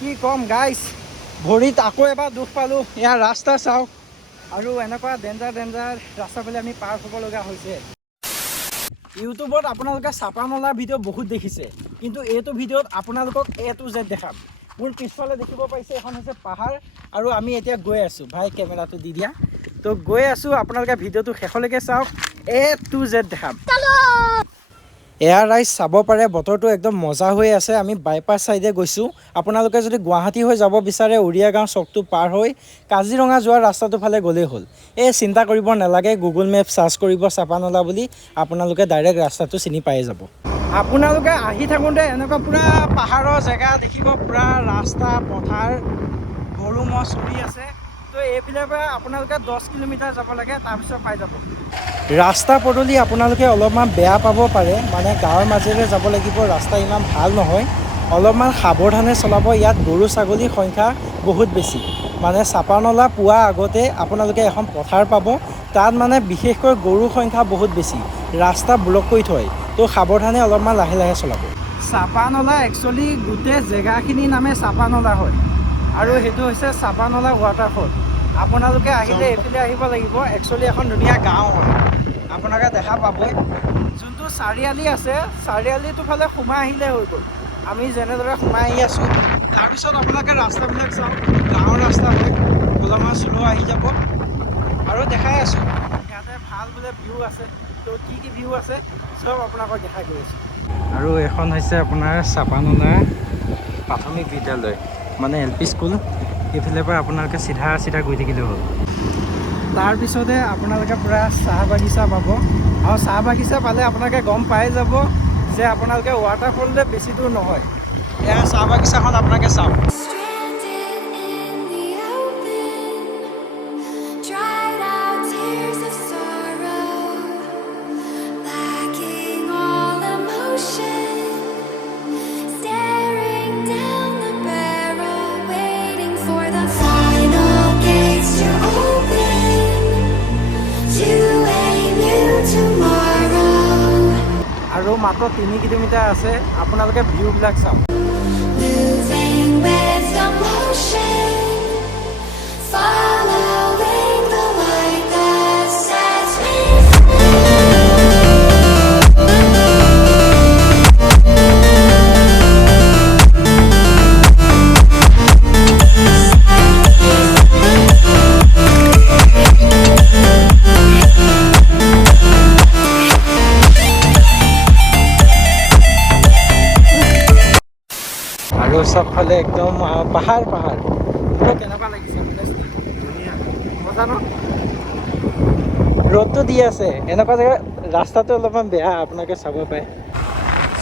কি কম গাইছ, ভৰিত আকৌ এবাৰ দুখ পালোঁ। ইয়াৰ ৰাস্তা চাওক, আৰু এনেকুৱা ডেঞ্জাৰ ৰাস্তাফালে আমি পাৰ হ'ব লগা হৈছে। ইউটিউবত আপোনালোকে চাপা নলাৰ ভিডিঅ' বহুত দেখিছে, কিন্তু এইটো ভিডিঅ'ত আপোনালোকক A to Z দেখাম। মোৰ পিছফালে দেখিব পাইছে এখন হৈছে পাহাৰ, আৰু আমি এতিয়া গৈ আছোঁ। ভাই কেমেৰাটো দি দিয়া। তো গৈ আছোঁ, আপোনালোকে ভিডিঅ'টো শেষলৈকে চাওক, A to Z দেখাম। এয়াৰ ৰাইজ চাব পাৰে, বতৰটো একদম মজা হৈ আছে। আমি বাইপাছ চাইডে গৈছোঁ। আপোনালোকে যদি গুৱাহাটী হৈ যাব বিচাৰে, উৰিয়া গাঁও চকটো পাৰ হৈ কাজিৰঙা যোৱাৰ ৰাস্তাটো ফালে গ'লেই হ'ল। চিন্তা কৰিব নালাগে, গুগল মেপ চাৰ্চ কৰিব চাপানলা বুলি, আপোনালোকে ডাইৰেক্ট ৰাস্তাটো চিনি পাই যাব। আপোনালোকে আহি থাকোঁতে এনেকুৱা পূৰা পাহাৰৰ জেগা দেখিব, পূৰা ৰাস্তা পথাৰ, গৰু ম'হ চৰি আছে। তো এইফালৰ পৰা আপোনালোকে 10 কিলোমিটাৰ যাব লাগে, তাৰপিছত পাই যাব। ৰাস্তা পদূলি আপোনালোকে অলপমান বেয়া পাব পাৰে, মানে গাঁৱৰ মাজেৰে যাব লাগিব, ৰাস্তা ইমান ভাল নহয়, অলপমান সাৱধানে চলাব। ইয়াত গৰু ছাগলীৰ সংখ্যা বহুত বেছি। মানে চাপানলা পোৱাৰ আগতে আপোনালোকে এখন পথাৰ পাব, তাত মানে বিশেষকৈ গৰুৰ সংখ্যা বহুত বেছি, ৰাস্তা ব্লক কৰি থয়। তো সাৱধানে অলপমান লাহে লাহে চলাব। চাপানলা একচুৱেলি গোটেই জেগাখিনিৰ নামে চাপানলা হয়, আৰু সেইটো হৈছে চাপানলা ৱাটাৰফল। আপোনালোকে আহিলে এইফালে আহিব লাগিব। একচুৱেলি এখন ধুনীয়া গাঁও হয়, আপোনালোকে দেখা পাবই। যোনটো চাৰিআলি আছে, চাৰিআলিটোৰ ফালে সোমাই আহিলে হৈ গ'ল। আমি যেনেদৰে সোমাই আহি আছোঁ, তাৰপিছত আপোনালোকে ৰাস্তাবিলাক চাওক, গাঁৱৰ ৰাস্তা হয়, অলপমান শ্ল' আহি যাব। আৰু দেখাই আছোঁ, ইয়াতে ভাল বোলে ভিউ আছে। তো কি ভিউ আছে চব আপোনালোকক দেখাই গৈ আছোঁ। আৰু এখন হৈছে আপোনাৰ চাপানলা প্ৰাথমিক বিদ্যালয়, মানে LP স্কুল। এইফালৰ পৰা আপোনালোকে চিধা গৈ থাকিলেই হ'ল। তাৰপিছতে আপোনালোকে পূৰা চাহ বাগিচা পাব, আৰু চাহ বাগিচা পালে আপোনালোকে গম পাই যাব যে আপোনালোকে ৱাটাৰফললৈ বেছি দূৰ নহয়। এয়া চাহ বাগিচাখন আপোনালোকে চাওক। আৰু মাত্ৰ 3 কিলোমিটাৰ আছে, আপোনালোকে ভিউবিলাক চাওক। আৰু চবফালে একদম পাহাৰ। কেনেকুৱা লাগিছে? মজা ন? ৰ'দটো দি আছে, এনেকুৱা জেগাত ৰাস্তাটো অলপমান বেয়া, আপোনালোকে চাব পাৰে।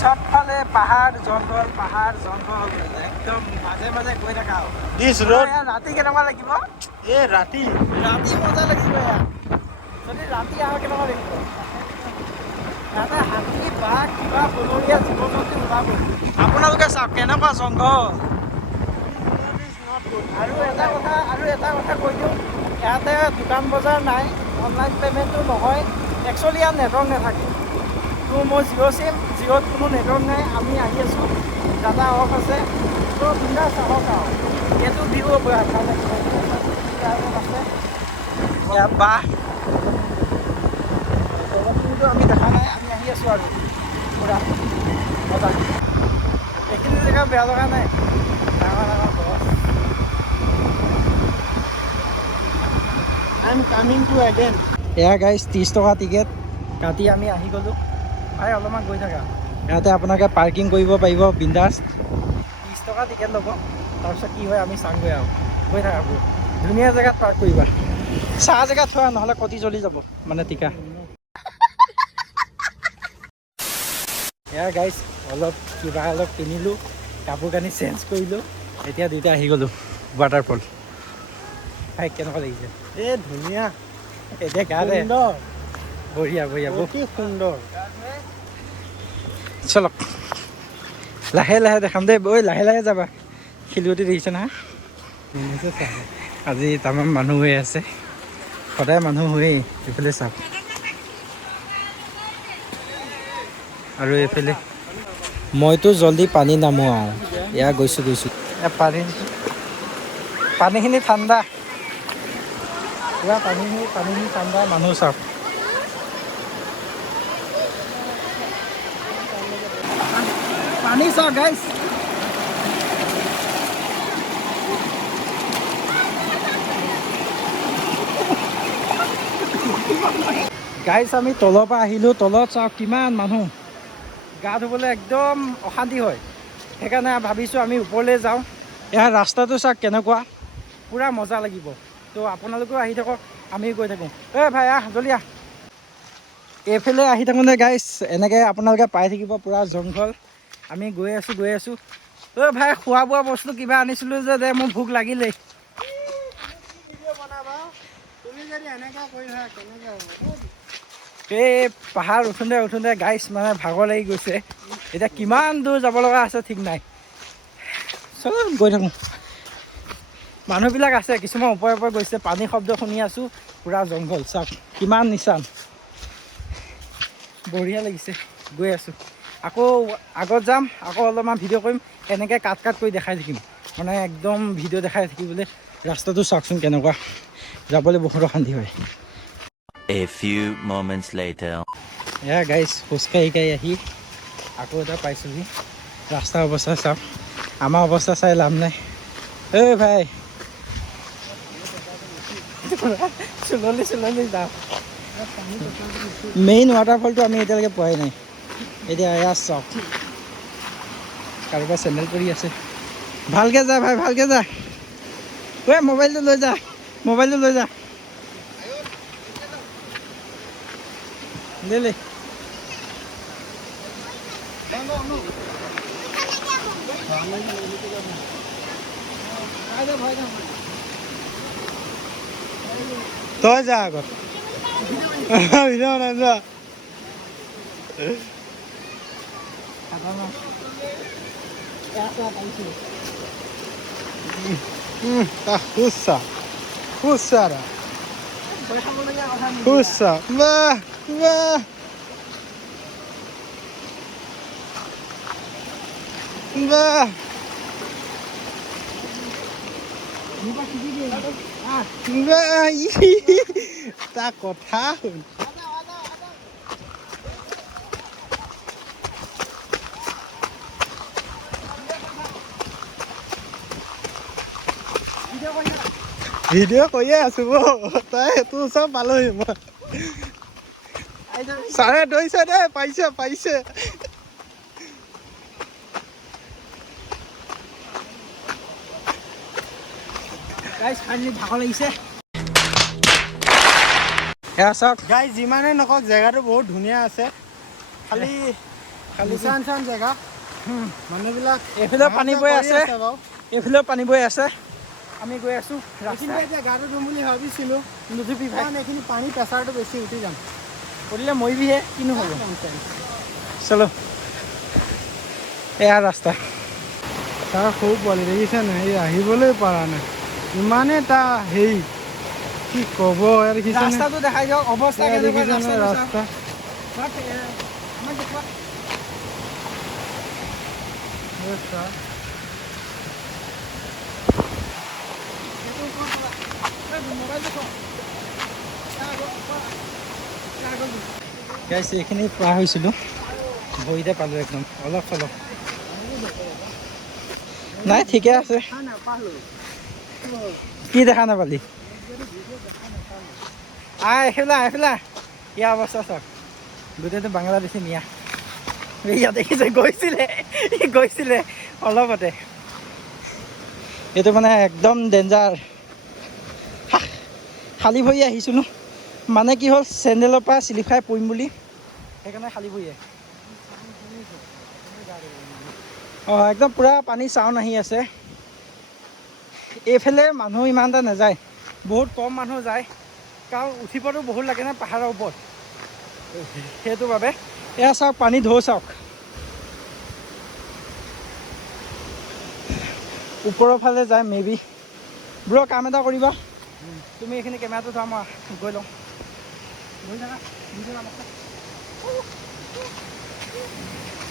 চবফালে পাহাৰ জংঘল, একদম মাজে গৈ থাকা। ৰাতি কেনেকুৱা লাগিব? ৰাতি মজা লাগিব। যদি ৰাতি আহা কেনেকুৱা লাগিব? ইয়াতে হাতী, বাঘ, কিবা বনৰীয়া জীৱ জন্তু ওলাব। আপোনালোকে চাওক কেনেকুৱা জংঘল। আৰু এটা কথা কৈ দিওঁ, ইয়াতে দোকান বজাৰ নাই, অনলাইন পে'মেণ্টটো নহয়। একচুৱেলি ইয়াত নেটৱৰ্ক নাথাকে। তো মোৰ জিঅ'ত কোনো নেটৱৰ্ক নাই। আমি আহি আছোঁ, ডাটা অফ আছে। তো বিন্দাছ আহক আৰু এইটো ভিউ ভাল লাগিছে। আছে ইয়াত বাঘ, কিন্তু আমি দেখা নাই। আমি আহি আছোঁ আৰু পূৰা মজা। এইখিনি জেগা বেয়া লগা নাই, ডাঙৰ গছ। এয়া গাইজ 30 টকা টিকেট কাটি আমি আহি গ'লোঁ। ভাই অলপমান গৈ থাকা, ইয়াতে আপোনালোকে পাৰ্কিং কৰিব পাৰিব বিন্দাছ। 30 টকা টিকেট ল'ব, তাৰপিছত কি হয় আমি চামগৈ আৰু। গৈ থাকা, ধুনীয়া জেগাত পাৰ্ক কৰিবা। চাহ জেগাত থোৱা, নহ'লে কটি জ্বলি যাব, মানে টিকা। এয়া গাইজ অলপ কিনিলোঁ, কাপোৰ কানি চেঞ্জ কৰিলোঁ। এতিয়া দুইটা আহি গ'লোঁ ৱাটাৰফল। ভাই কেনেকুৱা লাগিছে? ধুনীয়া। এতিয়া গাতে বঢ়িয়া কি সুন্দৰ। চলক লাহে দেখাম দেই। লাহে যাবা। শিলগুটি দেখিছে না? আজি তামাম মানুহ হৈ আছে, সদায় মানুহ হয়েই। এইফালে চাওক, আৰু এইফালে মইতো জল্দি পানী নামো আৰু। এয়া গৈছোঁ। পানীখিনি ঠাণ্ডা, পুৰা পানীখিনি ঠাণ্ডা। মানুহ চাওক, পানী চাওক গাইছ। গাইছ আমি তলৰ পৰা আহিলোঁ, তলত চাওক কিমান মানুহ, গা ধুবলৈ একদম অশান্তি হয়। সেইকাৰণে ভাবিছোঁ আমি ওপৰলৈ যাওঁ। ইয়াৰ ৰাস্তাটো চাওক কেনেকুৱা, পূৰা মজা লাগিব। তো আপোনালোকেও আহি থাকক, আমি গৈ থাকোঁ। ভাই আহ জল্দি আহ। এইফালে আহি থাকোঁতে গাইছ এনেকৈ আপোনালোকে পাই থাকিব পূৰা জংঘল। আমি গৈ আছোঁ। ভাই খোৱা বোৱা বস্তু কিবা আনিছিলোঁ যে, দে মোৰ ভোক লাগিলেই। এই পাহাৰ উঠোঁতে গাইছ মানে ভাগৰ লাগি গৈছে। এতিয়া কিমান দূৰ যাব লগা আছে ঠিক নাই। চল গৈ থাকোঁ। মানুহবিলাক আছে, কিছুমান ওপৰে গৈছে। পানীৰ শব্দ শুনি আছোঁ, পূৰা জংঘল চাওক কিমান নিচান। বঢ়িয়া লাগিছে, গৈ আছোঁ। আকৌ আগত যাম, আকৌ অলপমান ভিডিঅ' কৰিম। এনেকৈ কাট কৰি দেখাই থাকিম, মানে একদম ভিডিঅ' দেখাই থাকিবলৈ। ৰাস্তাটো চাওকচোন কেনেকুৱা, যাবলৈ বহুত অশান্তি হয়। A few moments later. এয়া গাইছ খোজকাঢ়ি আহি আকৌ এটা পাইছোঁহি। ৰাস্তাৰ অৱস্থা চাওক, আমাৰ অৱস্থা চাই লাভ নাই। ভাই চুললি যাওঁ। মেইন ৱাটাৰফলটো আমি এতিয়ালৈকে পোৱাই নাই। এতিয়া এয়া চাওক, কাৰোবাৰ চেণ্ডেল পৰি আছে। ভালকৈ যা ভাই, ভালকৈ যা। মোবাইলটো লৈ যা। ले তই যা আগত, ভিডিঅ' নাই যোৱা। তা কথা শুন। ভিডিঅ' কৰিয়ে আছো তই তোৰ ওচৰত পালোহি মই। ছাৰে দৌৰিছে দেই, পাইছে। ভাগৰ লাগিছে। গাইজ যিমানে নকওক জেগাটো বহুত ধুনীয়া আছে, খালি নিচান জেগা। মানুহবিলাক এইফালেও পানী বৈ আছে, এইফালেও পানী বৈ আছে। আমি গৈ আছোঁ। এতিয়া গাটো ধুম বুলি ভাবিছিলোঁ, নুধুবি ভাই, এইখিনি পানী প্ৰেছাৰটো বেছি উঠি যাম। কৰিলে মৰিবিহে, কিনো হ'ব। চলো, এয়া ৰাস্তা। তাৰ সৰু পোৱালি দেখিছে নাই, এই আহিবলৈ পৰা নাই, ইমানেই তাৰ হেৰি কি ক'ব। ৰাস্তাটো দেখাই দিয়ক, অৱস্থা কেনেকুৱা ৰাস্তা। গাইছ এইখিনি পাৰ হৈছিলোঁ, ভৰিতে পালোঁ একদম অলপ চলপ। নাই ঠিকে আছে। কি দেখা নাপালি? এইফালে ইয়াৰ অৱস্থা চাওক, গোটেইটো বাংলাদেশী মিয়া। ইয়াত দেখিছে, গৈছিলে অলপতে। এইটো মানে একদম ডেঞ্জাৰ। খালী ভৰি আহিছোঁ ন, মানে কি হ'ল চেণ্ডেলৰ পৰা শ্লিপ খাই পৰিম বুলি, সেইকাৰণে খালী ভৰিয়ে। একদম পূৰা পানী চাউণ্ড আহি আছে। এইফালে মানুহ ইমান এটা নাযায়, বহুত কম মানুহ যায়, কাৰণ উঠিবতো বহুত লাগে ন পাহাৰৰ ওপৰত, সেইটো বাবে। এয়া চাওক পানী ঢৌ চাওক, ওপৰৰ ফালে যায় মেবি। কাম এটা কৰিবা, তুমি এইখিনি কেমেৰাটো থোৱা, মই গৈ লওঁ।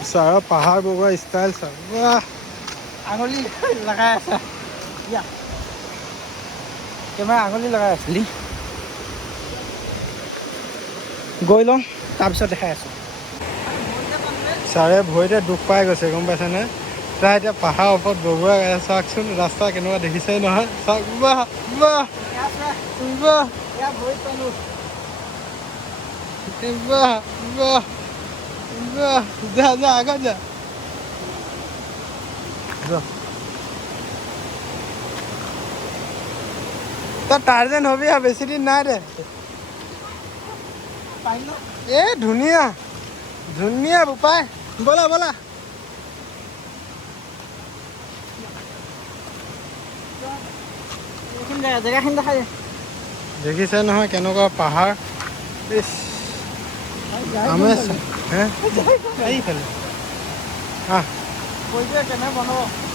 ছাৰৰ পাহাৰ বগোৱা ষ্টাইল চাওক। আঙুলি লগাই আছা ইয়া কেমেৰা আঙুলি লগাই আছিলি গৈ লওঁ তাৰপিছত দেখাই আছোঁ ছাৰে ভৰিতে দুখ পাই গৈছে গম পাইছেনে তাই এতিয়া পাহাৰৰ ওপৰত বগোৱাই চাওকচোন ৰাস্তা কেনেকুৱা দেখিছেই নহয় চাওক বাহ বাহ বাহ বাহ বাহ বাহ যা যা আগত যা তই টাৰ্জেন হবি আৰু বেছি দিন নাই দে এ ধুনীয়া ধুনীয়া বোপাই ব'লা ব'লা জেগাখিনি দেখাই দেখিছে নহয় কেনেকুৱা পাহাৰ ইছ আমি হে এইফালে আহ কেনে বনাব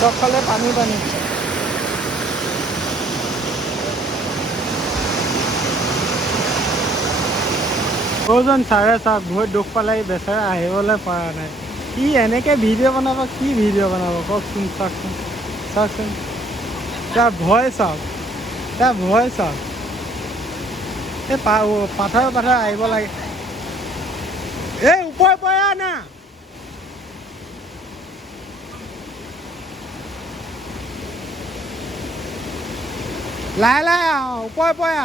চবফালে পানী পানী ক'জন ছাৰে চাওক বহুত দুখ পালে বেচেৰা আহিবলৈ পৰা নাই কি এনেকৈ ভিডিঅ' বনাব কি ভিডিঅ' বনাব কওকচোন চাওকচোন চাওকচোন তাৰ ভয় চাওক তাৰ ভয় চাওক এই পাথৰ পাথৰ আহিব লাগে এই ওপৰ পৰা না লাহে লাহে ওপৰ পৰা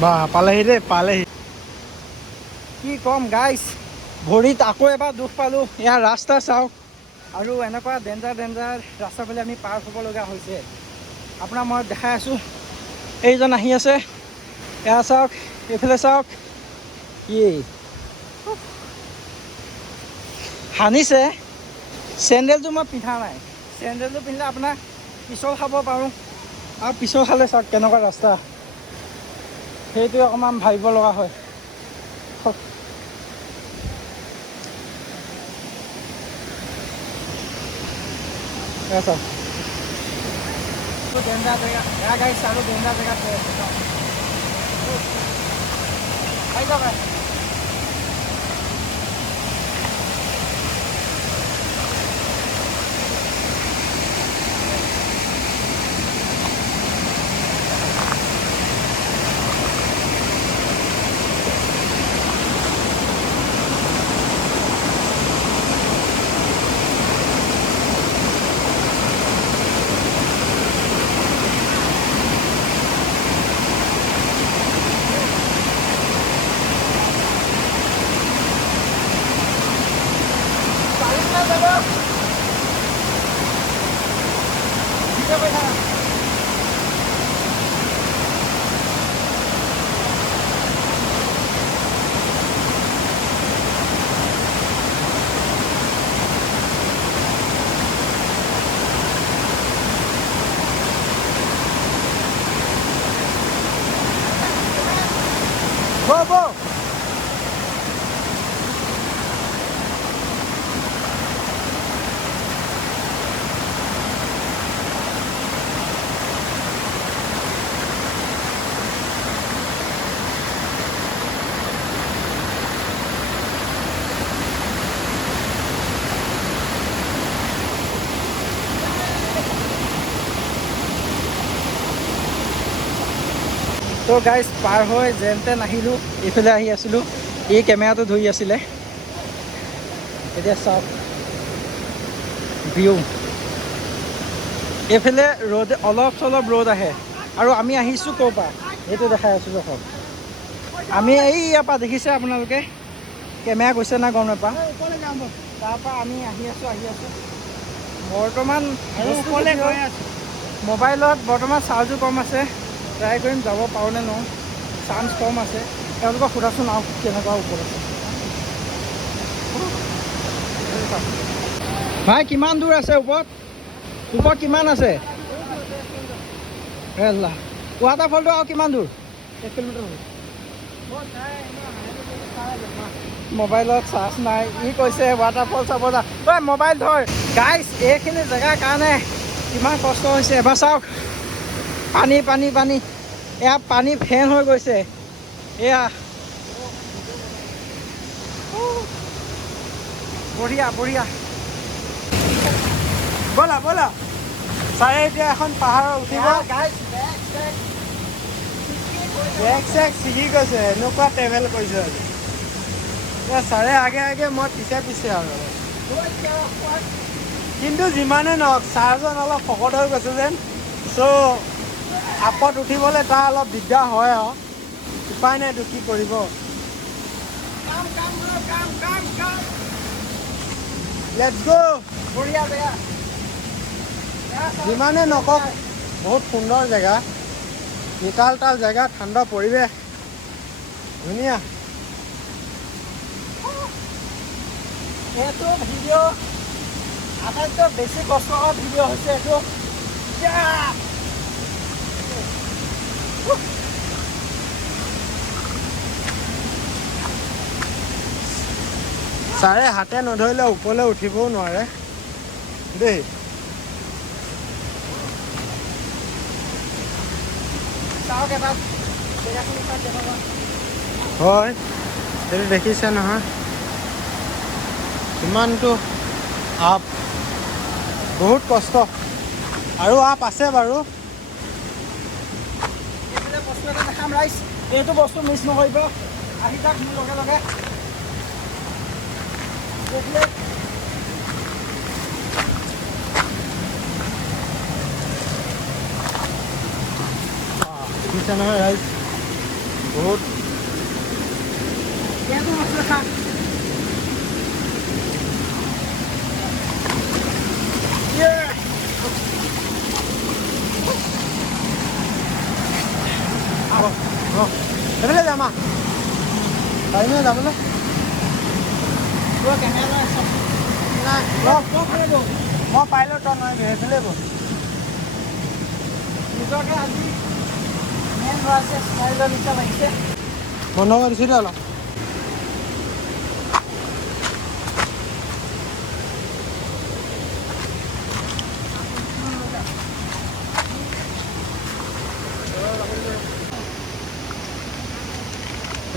বাহ পালেহি দেই পালেহি কি ক'ম গাইছ ভৰিত আকৌ এবাৰ দুখ পালোঁ ইয়াৰ ৰাস্তা চাওক আৰু এনেকুৱা ডেঞ্জাৰ ৰাস্তা ফালে আমি পাৰ হ'ব লগা হৈছে আপোনাৰ মই দেখাই আছোঁ এইজন আহি আছে এয়া চাওক এইফালে চাওক কি সানিছে চেণ্ডেলটো মই পিন্ধা নাই চেণ্ডেলটো পিন্ধিলে আপোনাৰ পিছল খাব পাৰোঁ আৰু পিছল খালে চাওক কেনেকুৱা ৰাস্তা সেইটোৱে অকণমান ভাবিব লগা হয় চাওক ডেঞ্জাৰ জেগা বেয়া গাড়ী আৰু ডেঞ্জাৰ জেগাত গৈ আছে আহি যাওক Bobo! তো গাইজ পাৰ হৈ যেন তেন আহিলোঁ এইফালে আহি আছিলোঁ এই কেমেৰাটো ধৰি আছিলে এতিয়া চাওক ভিউ এইফালে ৰ'দ অলপ চলপ ৰ'দ আহে আৰু আমি আহিছোঁ ক'ৰ পৰা এইটো দেখাই আছোঁ দেখোন আমি এই ইয়াৰ পৰা দেখিছে আপোনালোকে কেমেৰা গৈছে না গম নাপাওঁ তাৰপৰা আমি আহি আছোঁ বৰ্তমান মোবাইলত বৰ্তমান চাৰ্জো কম আছে ট্ৰাই কৰিম যাব পাৰোঁ নে নোৱাৰোঁ চান্স কম আছে তেওঁলোকক সোধাচোন আৰু কেনেকুৱা ওপৰত আছে ভাই কিমান দূৰ আছে ওপৰত কিমান আছে ৱাটাৰফলটো আৰু কিমান দূৰ 1 কিলোমিটাৰ হ'ব মোবাইলত চাৰ্জ নাই ই কৈছে ৱাটাৰফল চাব যা তই মোবাইল ধৰ গাইজ এইখিনি জেগাৰ কাৰণে কিমান কষ্ট হৈছে এবাৰ চাওক পানী পানী পানী এয়া পানী ফেন হৈ গৈছে এয়া বঢ়িয়া বঢ়িয়া ব'লা ব'লা ছাৰে এতিয়া এখন পাহাৰত উঠিব বেগ চেগ ছিগি গৈছে এনেকুৱা ট্ৰেভেল কৰিছে আজি এতিয়া ছাৰে আগে আগে মই পিছে পিছে আৰু কিন্তু যিমানে নহওক ছাৰজন অলপ শকত হৈ গৈছে যেন চ' আপত উঠিবলৈ তাৰ অলপ দিগদাৰ হয় আৰু উপায় নাইতো কি কৰিব লেটছ গ' বঢ়িয়া জেগা যিমানে নকওক বহুত সুন্দৰ জেগা নিতাল তাল জেগা ঠাণ্ডা পৰিৱেশ ধুনীয়া এইটো ভিডিঅ' আটাইতকৈ বেছি কষ্টকৰ ভিডিঅ' হৈছে এইটো ছাৰে হাতে নধৰিলে ওপৰলৈ উঠিবও নোৱাৰে দেই চাওক এবাৰ জেগাখিনি চাই দেখাবা হয় সেইটো দেখিছে নহয় কিমানটো আপ বহুত কষ্ট আৰু আপ আছে বাৰু এইফালে বস্তু এটা দেখাম ৰাইজ এইটো বস্তু মিছ নকৰিব আহি যাওক মোৰ লগে লগে এইফালে দেখিছে নহয় ৰাইজ বহুত এইটো বস্তু দেখা সেইফালে যাম পাৰিমে যাবলৈ কেমেৰা নাই মই পাৰিলোঁ তই নোৱাৰিবি সেইফালে গ'ল নিজকে আজি মেইন হৈছে ষ্টাইলৰ নিচিনা লাগিছে বন্ধ কৰি দিছোঁ দে অলপ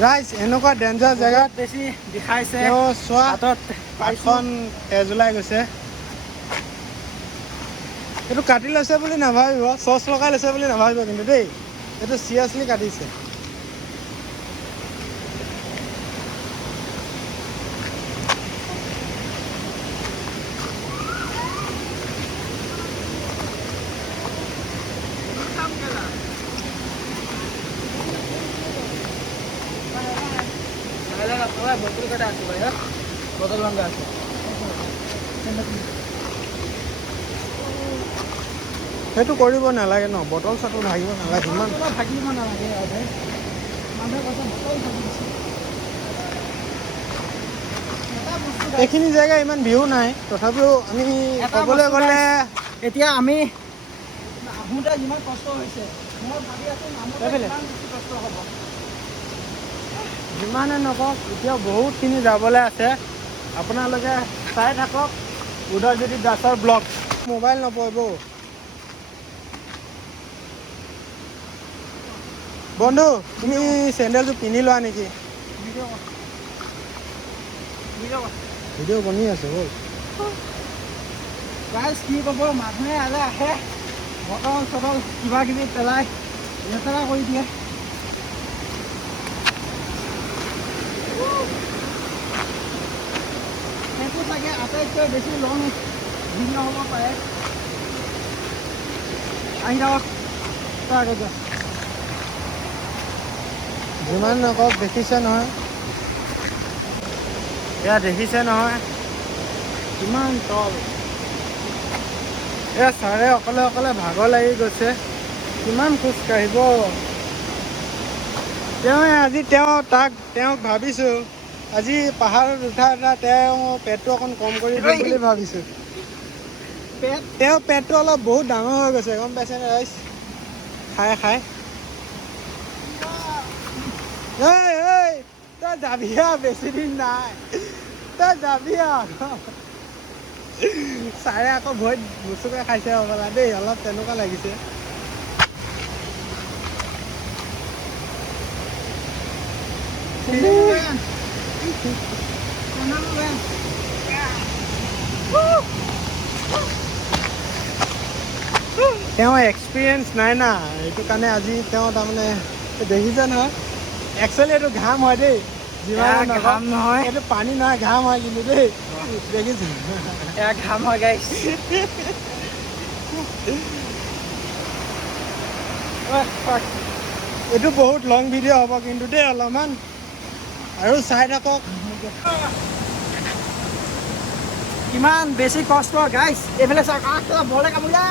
ৰাইজ এনেকুৱা ডেঞ্জাৰ জেগাত বেছি দেখাইছে তেওঁ চোৱা হাতত পাইখন তেজ ওলাই গৈছে এইটো কাটি লৈছে বুলি নাভাবিব চচ লগাই লৈছে বুলি নাভাবিব কিন্তু দেই এইটো চিৰিয়াছলি কাটিছে বটল কাটা আছে ভাই বটল লঙ্কা আছে সেইটো কৰিব নালাগে ন বটল চটল ভাগিব নালাগে ইমান ভাগিব নালাগে মানুহে কৈছে বটল ভাগিছে এইখিনি জেগা ইমান ভিউ নাই তথাপিও আমি ক'বলৈ গ'লে এতিয়া আমি আহোঁতে যিমান কষ্ট হৈছে মই ভাবি আছোঁ নামতে ইমান বেছি কষ্ট হ'ব যিমানে নকওক এতিয়াও বহুতখিনি যাবলৈ আছে আপোনালোকে চাই থাকক উদয়জ্যোতি দাসৰ ব্লগ মোবাইল নপৰিব বন্ধু তুমি চেণ্ডেলটো পিন্ধি লোৱা নেকি ভিডিঅ' বনি আছে ব'ল গাইজ কি ক'ব মানুহে আজি আহে বটল চটল কিবা কিবি পেলাই লেতেৰা কৰি দিয়ে সেইটো চাগে আটাইতকৈ বেছি লং ভিডিঅ' হ'ব পাৰে আহি যাওক তই আগত যা যিমান নকওক দেখিছে নহয় এয়া দেখিছে নহয় কিমান তল এয়া ছাৰে অকলে অকলে ভাগৰ লাগি গৈছে কিমান খোজ কাঢ়িব তেওঁক ভাবিছোঁ আজি পাহাৰত উঠা তেওঁ পেটটো অকণ কম কৰি দিম বুলি ভাবিছোঁ পেট তেওঁৰ পেটটো অলপ বহুত ডাঙৰ হৈ গৈছে গম পাইছেনে ৰাইজ খাই খাই এই তই যাবি বেছি দিন নাই তই যাবি ছাৰে আকৌ ভৰিত মুচুকে খাইছে হ'বলা দেই অলপ তেনেকুৱা লাগিছে তেওঁ এক্সপিৰিয়েঞ্চ নাই না সেইটো কাৰণে আজি তেওঁ তাৰমানে দেখিছে নহয় একচুৱেলি এইটো ঘাম হয় দেই যিমান ঘাম নহয় এইটো পানী নহয় ঘাম হয় কিন্তু দেই দেখিছে এয়া ঘাম হয় গাইছ এইটো বহুত লং ভিডিঅ' হ'ব কিন্তু দেই অলপমান আৰু চাই থাকক কিমান বেছি কষ্ট গাইছ এইফালে চাওক বলে কামুৰিলা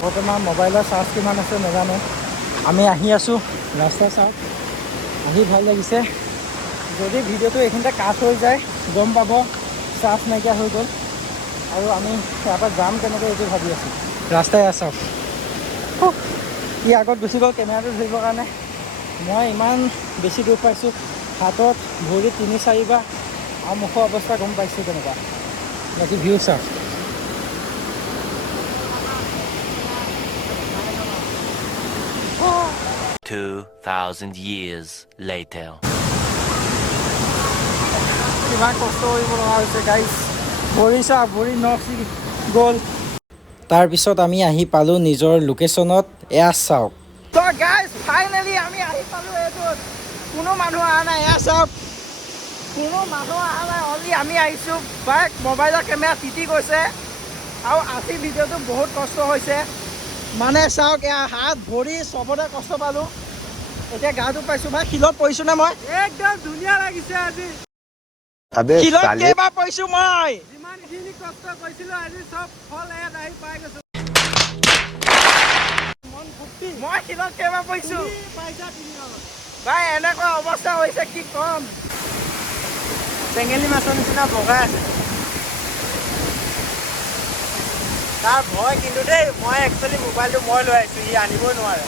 বৰ্তমান মোবাইলৰ চাৰ্জ কিমান আছে নাজানো আমি আহি আছোঁ ৰাস্তা চাওক আহি ভাল লাগিছে যদি ভিডিঅ'টো এইখিনিতে কাট হৈ যায় গম পাব চাৰ্জ নাইকিয়া হৈ গ'ল আৰু আমি ইয়াৰ পৰা যাম কেনেকৈ এইটো ভাবি আছোঁ ৰাস্তাই চাওক ই আগত গুচি গ'ল কেমেৰাটো ধৰিবৰ কাৰণে মই ইমান বেছি দুখ পাইছোঁ হাতত ভৰি 3-4 বাৰ আৰু মুখৰ অৱস্থা গম পাইছোঁ তেনেকুৱা বাকী ভিউ চাওক 2,000 years later. কিমান কষ্ট কৰিব লগা হৈছে গাইছ ভৰি চাওক ভৰি নখ গ'ল তাৰপিছত আমি আহি পালোঁ নিজৰ লোকেশ্যনত এয়া চাওক তো গাইছ ফাইনেলি আমি আহি পালোঁ এইটোত কোনো মানুহ অহা নাই এয়া চাওক কোনো মানুহ অহা নাই অনলি আমি আহিছোঁ বাইক মোবাইলৰ কেমেৰা তিতি গৈছে আৰু আজি ভিডিঅ'টো বহুত কষ্ট হৈছে মানে চাওক এয়া হাত ভৰি চবতে কষ্ট পালোঁ এতিয়া গাটো পাইছোঁ ভাই শিলত পৰিছোঁ নে মই একদম ধুনীয়া লাগিছে আজি শিলত কেইবাৰ পৰিছোঁ মই যিমানখিনি কষ্ট কৰিছিলোঁ আজি চব ফল ইয়াত আহি পাই গৈছোঁ মন ফূৰ্তি মই শিলত কেইবাৰ পৰিছোঁ পাইছা তুমি ভাই এনেকুৱা অৱস্থা হৈছে কি ক'ম চেঙেলী মাছৰ নিচিনা বগাই আছে তাৰ ভয় কিন্তু দেই মই একচুৱেলি মোবাইলটো মই লৈ আহিছোঁ ই আনিবই নোৱাৰে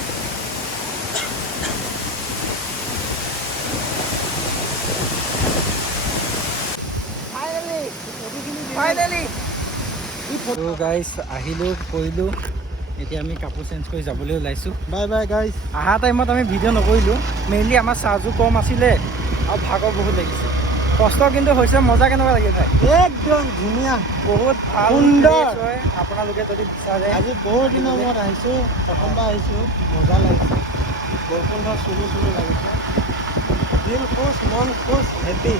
ফাইনেলি গাইছ আহিলোঁ কৰিলোঁ এতিয়া আমি কাপোৰ চেঞ্জ কৰি যাবলৈ ওলাইছোঁ বাই বাই গাইছ অহা টাইমত আমি ভিডিঅ' নকৰিলোঁ মেইনলি আমাৰ চাৰ্জো কম আছিলে আৰু ভাগৰ বহুত লাগিছে কষ্ট কিন্তু হৈছে মজা কেনেকুৱা লাগিছে একদম ধুনীয়া বহুত ভাল সুন্দৰ place হয় আপোনালোকে যদি বিচাৰে আজি বহুত দিনৰ মূৰত আহিছোঁ প্ৰথমবাৰ আহিছোঁ মজা লাগিছে বৰষুণ ধৰ চুলু লাগিছে দিল খুচ মন খুচ হেপী